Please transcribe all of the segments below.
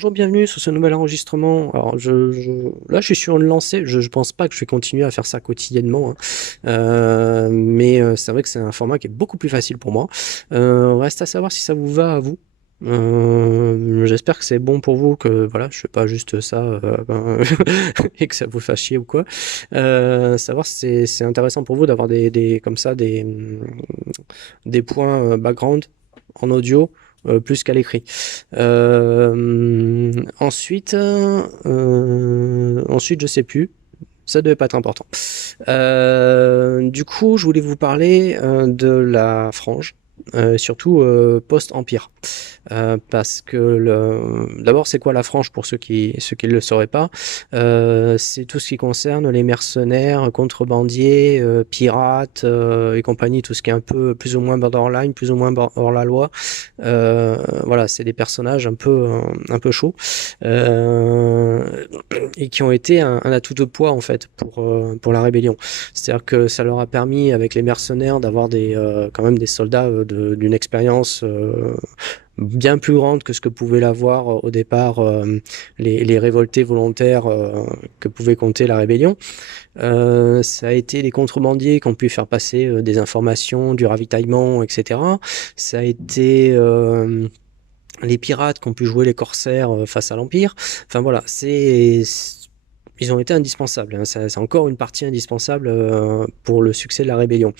Bonjour, bienvenue sur ce nouvel enregistrement. Alors, là, je suis sur une lancée. Je pense pas que je vais continuer à faire ça quotidiennement, hein. Mais c'est vrai que c'est un format qui est beaucoup plus facile pour moi. Reste à savoir si ça vous va à vous. J'espère que c'est bon pour vous, que voilà, je fais pas juste ça et que ça vous fasse chier ou quoi. Savoir si c'est intéressant pour vous d'avoir comme ça des points background en audio plus qu'à l'écrit. Ensuite, je sais plus. Ça devait pas être important. Du coup, je voulais vous parler de la frange, surtout post-Empire. Parce que d'abord, c'est quoi la frange pour ceux qui ne le sauraient pas? C'est tout ce qui concerne les mercenaires, contrebandiers, pirates et compagnie, tout ce qui est un peu plus ou moins borderline, plus ou moins hors la loi. Voilà, c'est des personnages un peu chauds et qui ont été un atout de poids en fait pour la rébellion. C'est-à-dire que ça leur a permis avec les mercenaires d'avoir quand même des soldats d'une expérience bien plus grande que ce que pouvait l'avoir au départ les révoltés volontaires que pouvait compter la rébellion. Ça a été les contrebandiers qui ont pu faire passer des informations, du ravitaillement, etc. Ça a été les pirates qui ont pu jouer les corsaires face à l'Empire. Enfin voilà, ils ont été indispensables, hein. C'est encore une partie indispensable pour le succès de la rébellion.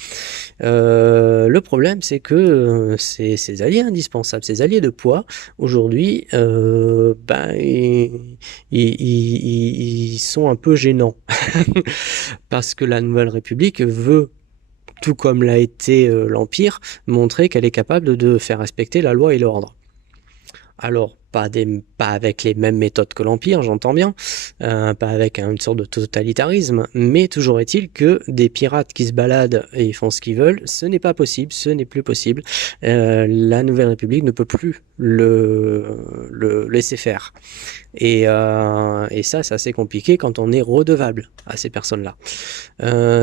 Le problème, c'est que ces alliés indispensables, ces alliés de poids, aujourd'hui, ils sont un peu gênants. Parce que la Nouvelle République veut, tout comme l'a été l'Empire, montrer qu'elle est capable de faire respecter la loi et l'ordre. Alors, pas avec les mêmes méthodes que l'Empire, j'entends bien, pas avec une sorte de totalitarisme, mais toujours est-il que des pirates qui se baladent et font ce qu'ils veulent, ce n'est pas possible, ce n'est plus possible. La Nouvelle République ne peut plus le laisser faire. Et ça, c'est assez compliqué quand on est redevable à ces personnes-là.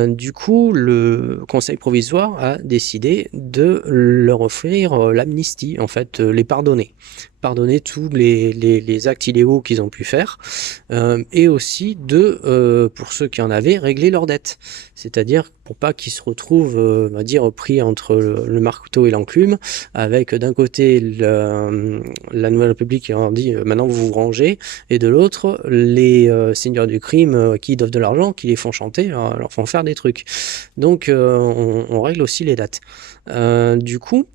Du coup, le Conseil provisoire a décidé de leur offrir l'amnistie, en fait, les pardonner tous les actes illégaux qu'ils ont pu faire, et aussi pour ceux qui en avaient, régler leurs dettes. C'est-à-dire pour pas qu'ils se retrouvent, on va dire, pris entre le marteau et l'enclume, avec d'un côté la Nouvelle République qui leur dit maintenant vous vous rangez, et de l'autre les seigneurs du crime qui doivent de l'argent, qui les font chanter, leur font faire des trucs. Donc on règle aussi les dettes. Du coup,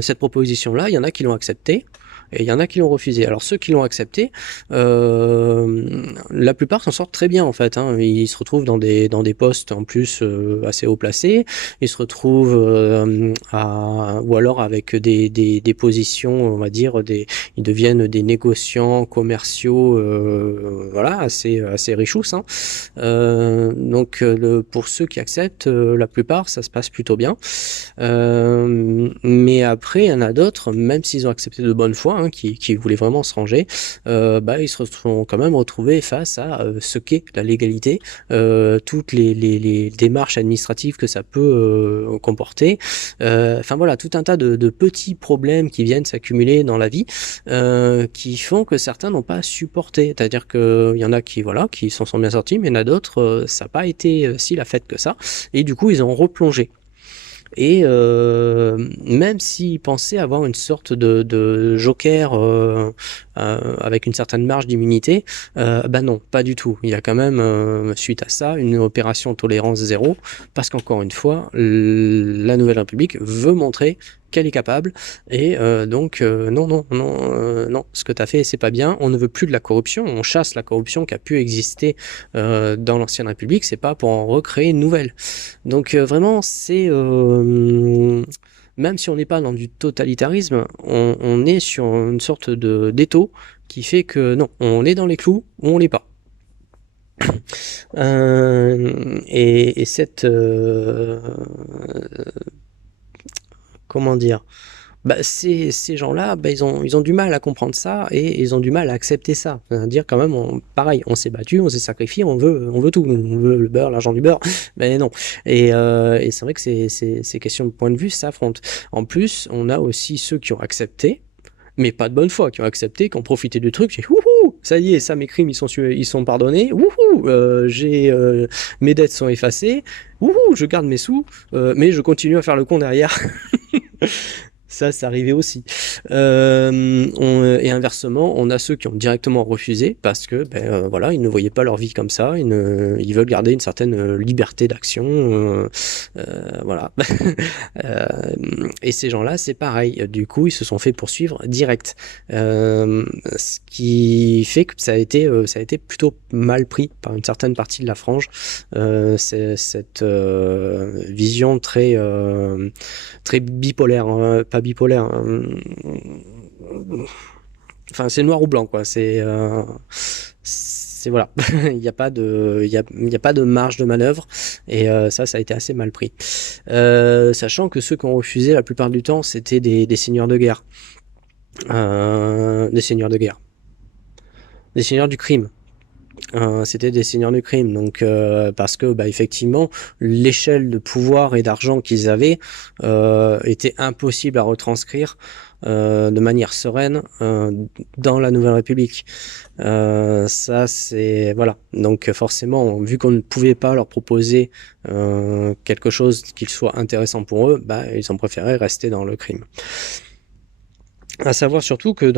cette proposition-là, il y en a qui l'ont acceptée et il y en a qui l'ont refusé. Alors ceux qui l'ont accepté, la plupart s'en sortent très bien en fait, hein. Ils se retrouvent dans des postes en plus assez haut placés. Ils se retrouvent ou alors avec des positions, on va dire, ils deviennent des négociants commerciaux, voilà, assez richous, hein. Donc pour ceux qui acceptent, la plupart, ça se passe plutôt bien. Mais après, il y en a d'autres, même s'ils ont accepté de bonne foi, hein, qui voulaient vraiment se ranger, ils se sont quand même retrouvés face à ce qu'est la légalité, toutes les démarches administratives que ça peut comporter. Enfin voilà, tout un tas de petits problèmes qui viennent s'accumuler dans la vie, qui font que certains n'ont pas supporté. C'est-à-dire qu'il y en a qui s'en sont bien sortis, mais il y en a d'autres, ça n'a pas été si la fête que ça. Et du coup, ils ont replongé. Et même s'ils pensaient avoir une sorte de joker avec une certaine marge d'immunité, non, pas du tout. Il y a quand même, suite à ça, une opération tolérance zéro, parce qu'encore une fois, la Nouvelle République veut montrer qu'elle est capable, et donc non, ce que tu as fait, c'est pas bien, on ne veut plus de la corruption, on chasse la corruption qui a pu exister dans l'ancienne République, c'est pas pour en recréer une nouvelle. Donc vraiment, même si on n'est pas dans du totalitarisme, on est sur une sorte d'étau qui fait que non, on est dans les clous ou on l'est pas. Et cette comment dire, ces gens-là, ils ont du mal à comprendre ça et ils ont du mal à accepter ça. C'est-à-dire quand même, pareil, on s'est battu, on s'est sacrifié, on veut tout, on veut le beurre, l'argent du beurre, mais non. Et c'est vrai que ces questions de point de vue s'affrontent. En plus, on a aussi ceux qui ont accepté, mais pas de bonne foi, qui ont accepté, qui ont profité du truc. J'ai wouhou, ça y est, ça, mes crimes, ils sont pardonnés. Wouhou, mes dettes sont effacées. Wouhou, je garde mes sous, mais je continue à faire le con derrière. Ça arrivait aussi. Et inversement, on a ceux qui ont directement refusé parce que, voilà, ils ne voyaient pas leur vie comme ça. Ils veulent garder une certaine liberté d'action. Voilà. Et ces gens-là, c'est pareil. Du coup, ils se sont fait poursuivre direct. Ce qui fait que ça a été plutôt mal pris par une certaine partie de la frange. C'est cette vision très bipolaire, hein, pas bipolaire. Enfin, c'est noir ou blanc, quoi. C'est voilà. Il n'y a pas de marge de manœuvre, et ça a été assez mal pris. Sachant que ceux qui ont refusé la plupart du temps, c'était des seigneurs de guerre, des seigneurs du crime. C'était des seigneurs du crime, donc parce que effectivement l'échelle de pouvoir et d'argent qu'ils avaient était impossible à retranscrire de manière sereine dans la Nouvelle République. Ça c'est voilà, donc forcément, vu qu'on ne pouvait pas leur proposer quelque chose qui soit intéressant pour eux, ils ont préféré rester dans le crime. À savoir surtout que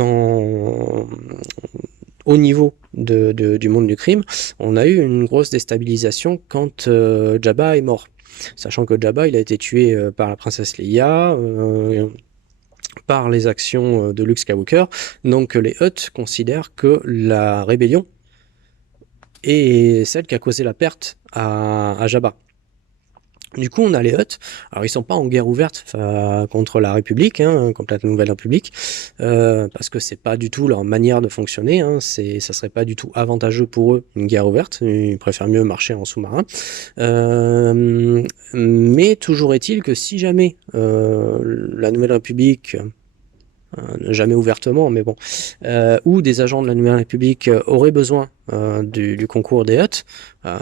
au niveau du monde du crime, on a eu une grosse déstabilisation quand Jabba est mort. Sachant que Jabba, il a été tué par la princesse Leia, par les actions de Luke Skywalker. Donc les Hutt considèrent que la rébellion est celle qui a causé la perte à Jabba. Du coup, on a les Hutt. Alors, ils sont pas en guerre ouverte contre la République, contre la Nouvelle République, parce que c'est pas du tout leur manière de fonctionner. Ça serait pas du tout avantageux pour eux, une guerre ouverte. Ils préfèrent mieux marcher en sous-marin. Mais toujours est-il que si jamais la Nouvelle République, jamais ouvertement, mais bon, ou des agents de la Nouvelle République auraient besoin du concours des Hutt,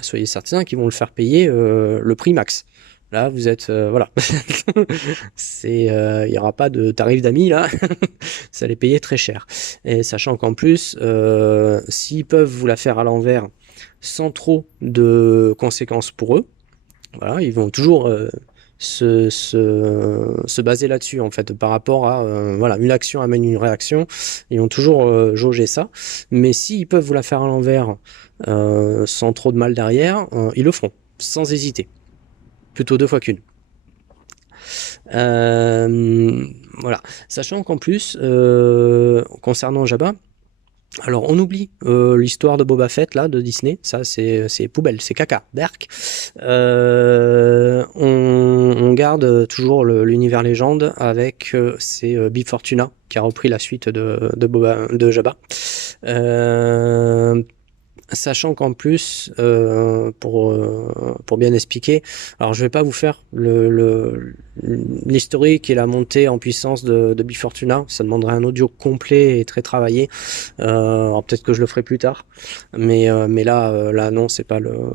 soyez certains qu'ils vont le faire payer le prix max. Là, vous êtes voilà, il y aura pas de tarif d'amis là, ça allait payer très cher. Et sachant qu'en plus, s'ils peuvent vous la faire à l'envers sans trop de conséquences pour eux, voilà, ils vont toujours se baser là-dessus en fait, par rapport à voilà, une action amène une réaction, ils vont toujours jauger ça. Mais s'ils peuvent vous la faire à l'envers sans trop de mal derrière, ils le feront sans hésiter, plutôt 2 fois qu'une. Voilà, sachant qu'en plus concernant Jabba, alors on oublie l'histoire de Boba Fett là de Disney, ça c'est poubelle, c'est caca, berk. On garde toujours l'univers légende avec c'est Bib Fortuna qui a repris la suite de Jabba. Sachant qu'en plus, pour bien expliquer, alors je vais pas vous faire l'historique et la montée en puissance de Bib Fortuna, ça demanderait un audio complet et très travaillé. Alors peut-être que je le ferai plus tard, mais là non, c'est pas le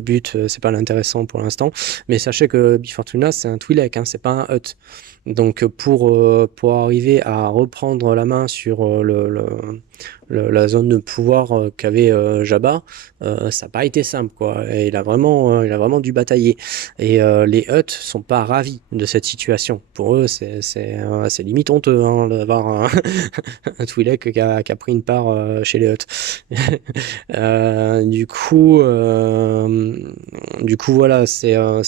but, c'est pas l'intéressant pour l'instant. Mais sachez que Bib Fortuna c'est un Twi'lek, c'est pas un Hutt. Donc pour arriver à reprendre la main sur la zone de pouvoir qu'avait Jabba, ça n'a pas été simple quoi. Et il a vraiment dû batailler. Et les Hutt sont pas ravis de cette situation. Pour eux, c'est limite honteux d'avoir un Twi'lek qui a pris une part chez les Hutt. Du coup voilà, c'est à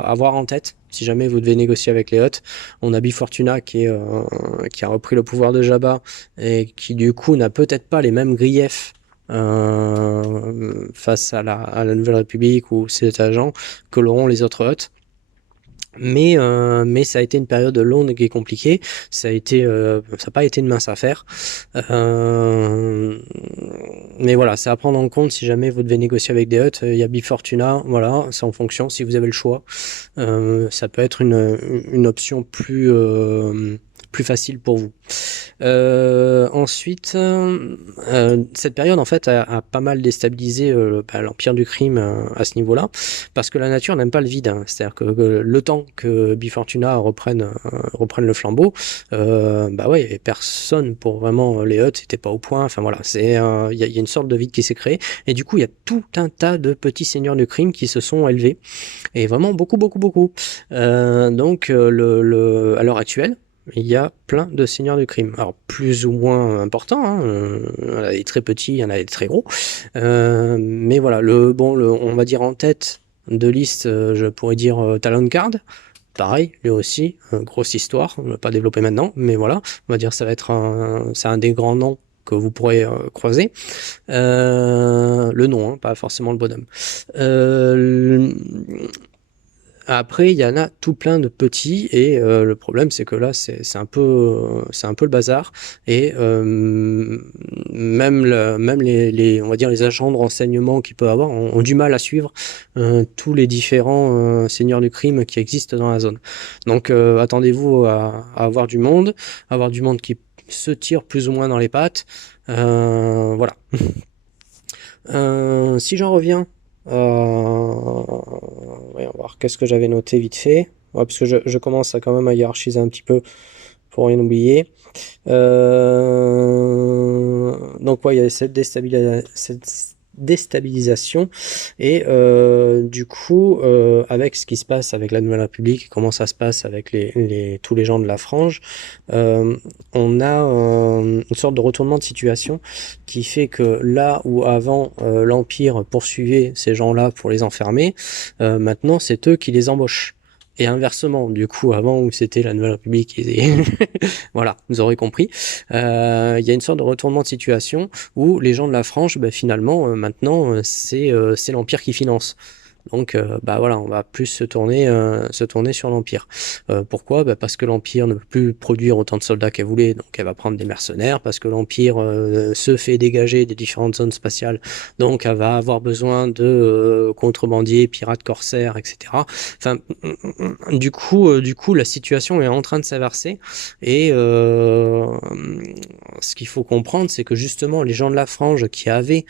avoir en tête. Si jamais vous devez négocier avec les Hutt, on a Bib Fortuna qui a repris le pouvoir de Jabba et qui du coup n'a peut-être pas les mêmes griefs face à la Nouvelle République ou ses agents que l'auront les autres Hutt. Mais ça a été une période longue et compliquée. Ça n'a pas été une mince affaire. Mais voilà, c'est à prendre en compte si jamais vous devez négocier avec des Hutt. Il y a Bib Fortuna, voilà, c'est en fonction. Si vous avez le choix, ça peut être une option plus facile pour vous. Ensuite, cette période en fait a pas mal déstabilisé l'Empire du Crime à ce niveau-là, parce que la nature n'aime pas le vide, hein. C'est-à-dire que le temps que Bifortuna reprenne le flambeau, bah ouais, il y avait personne pour vraiment les Hutt, c'était pas au point. Enfin voilà, il y a une sorte de vide qui s'est créé, et du coup il y a tout un tas de petits seigneurs du crime qui se sont élevés, et vraiment beaucoup beaucoup beaucoup. Donc à l'heure actuelle, il y a plein de seigneurs du crime. Alors, plus ou moins importants, hein. Il y en a des très petits, il y en a des très gros. Mais voilà, on va dire en tête de liste, je pourrais dire Talonqard. Pareil, lui aussi, grosse histoire, on ne va pas développer maintenant, mais voilà, on va dire c'est un des grands noms que vous pourrez croiser. Le nom, hein, pas forcément le bonhomme. Après, il y en a tout plein de petits, et le problème c'est que là c'est un peu le bazar, et même les on va dire les agents de renseignement qu'il peut avoir ont du mal à suivre tous les différents seigneurs du crime qui existent dans la zone. Donc attendez-vous à avoir du monde, qui se tire plus ou moins dans les pattes. Voilà. Si j'en reviens, ouais, on va voir qu'est-ce que j'avais noté vite fait. Ouais, parce que je commence à quand même à hiérarchiser un petit peu pour rien oublier. Donc ouais, il y a cette déstabilisation, et du coup avec ce qui se passe avec la Nouvelle République, comment ça se passe avec tous les gens de la frange, on a une sorte de retournement de situation qui fait que là où avant l'Empire poursuivait ces gens-là pour les enfermer, maintenant c'est eux qui les embauchent. Et inversement, du coup, avant où c'était la Nouvelle République, voilà, vous aurez compris, il y a une sorte de retournement de situation où les gens de la frange, bah, finalement, maintenant, c'est l'Empire qui finance. Donc, bah voilà, on va plus se tourner sur l'Empire. Pourquoi? Bah parce que l'Empire ne peut plus produire autant de soldats qu'elle voulait, donc elle va prendre des mercenaires. Parce que l'Empire se fait dégager des différentes zones spatiales, donc elle va avoir besoin de contrebandiers, pirates, corsaires, etc. Enfin, du coup, la situation est en train de s'inverser, et ce qu'il faut comprendre, c'est que justement, les gens de la frange qui ont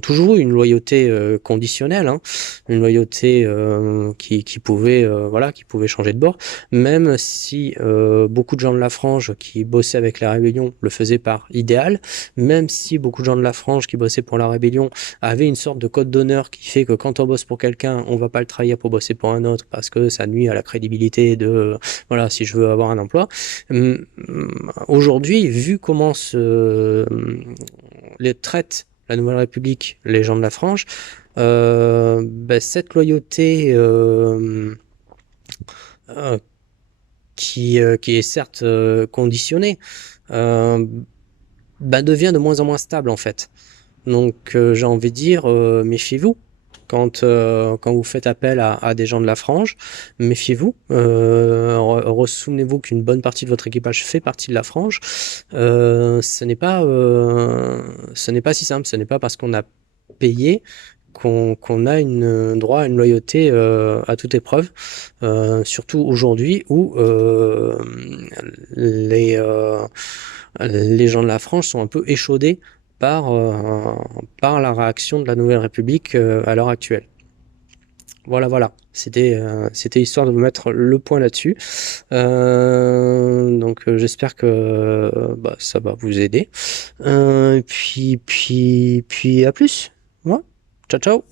toujours eu une loyauté conditionnelle, hein, une loyauté qui pouvait changer de bord, même si beaucoup de gens de la frange qui bossaient avec la rébellion le faisaient par idéal, même si beaucoup de gens de la frange qui bossaient pour la rébellion avaient une sorte de code d'honneur qui fait que quand on bosse pour quelqu'un, on va pas le trahir pour bosser pour un autre, parce que ça nuit à la crédibilité de voilà, si je veux avoir un emploi. Aujourd'hui, vu comment les traite la Nouvelle République, les gens de la frange, bah, cette loyauté qui est certes conditionnée, bah, devient de moins en moins stable en fait. Donc j'ai envie de dire, méfiez-vous. Quand vous faites appel à des gens de la frange, méfiez-vous. Souvenez-vous qu'une bonne partie de votre équipage fait partie de la frange. Ce n'est pas si simple. Ce n'est pas parce qu'on a payé qu'on a droit à une loyauté à toute épreuve. Surtout aujourd'hui où les gens de la frange sont un peu échaudés par la réaction de la Nouvelle République à l'heure actuelle. Voilà. C'était histoire de vous mettre le point là-dessus. Donc j'espère que bah, ça va vous aider. Puis à plus. Ouais. Ciao.